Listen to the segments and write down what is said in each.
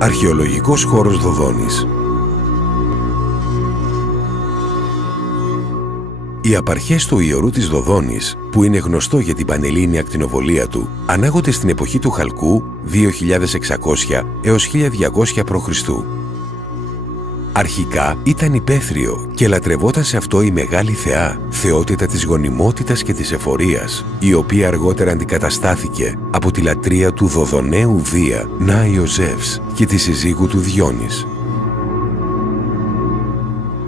Αρχαιολογικός χώρος Δοδόνης. Οι απαρχές του ιερού της Δοδόνης, που είναι γνωστό για την πανελλήνια ακτινοβολία του, ανάγονται στην εποχή του Χαλκού 2600 έως 1200 π.Χ. Αρχικά ήταν υπαίθριο και λατρευόταν σε αυτό η Μεγάλη Θεά, θεότητα της γονιμότητας και της εφορίας, η οποία αργότερα αντικαταστάθηκε από τη λατρεία του Δοδοναίου Δία Νάιο Ζεύς και τη συζύγου του Διόνης.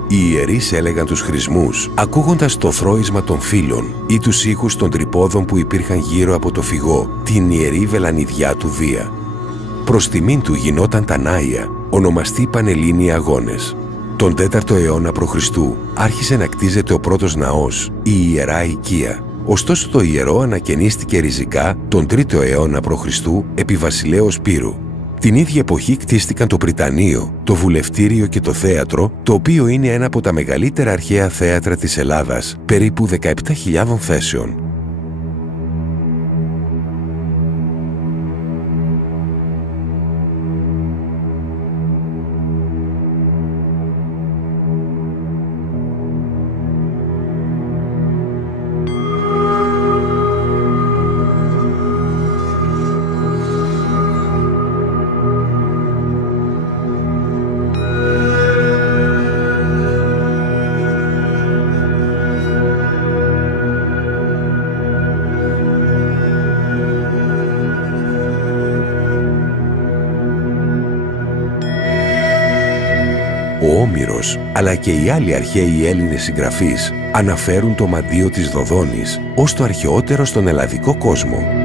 Οι ιερείς έλεγαν τους χρησμούς, ακούγοντας το θρώισμα των φύλων ή τους ήχους των τρυπόδων που υπήρχαν γύρω από το φυγό, την ιερή βελανιδιά του Δία. Προς τιμήν του γινόταν τα Νάια, ονομαστοί Πανελλήνιοι Αγώνες. Τον 4ο αιώνα π.Χ. άρχισε να κτίζεται ο πρώτος ναός, η Ιερά Οικία. Ωστόσο το ιερό ανακαινίστηκε ριζικά τον 3ο αιώνα π.Χ. επί βασιλέως Πύρου. Την ίδια εποχή κτίστηκαν το Πριτανείο, το Βουλευτήριο και το Θέατρο, το οποίο είναι ένα από τα μεγαλύτερα αρχαία θέατρα της Ελλάδας, περίπου 17.000 θέσεων. Ο Όμηρος, αλλά και οι άλλοι αρχαίοι Έλληνες συγγραφείς αναφέρουν το μαντίο της Δοδόνης ως το αρχαιότερο στον ελλαδικό κόσμο.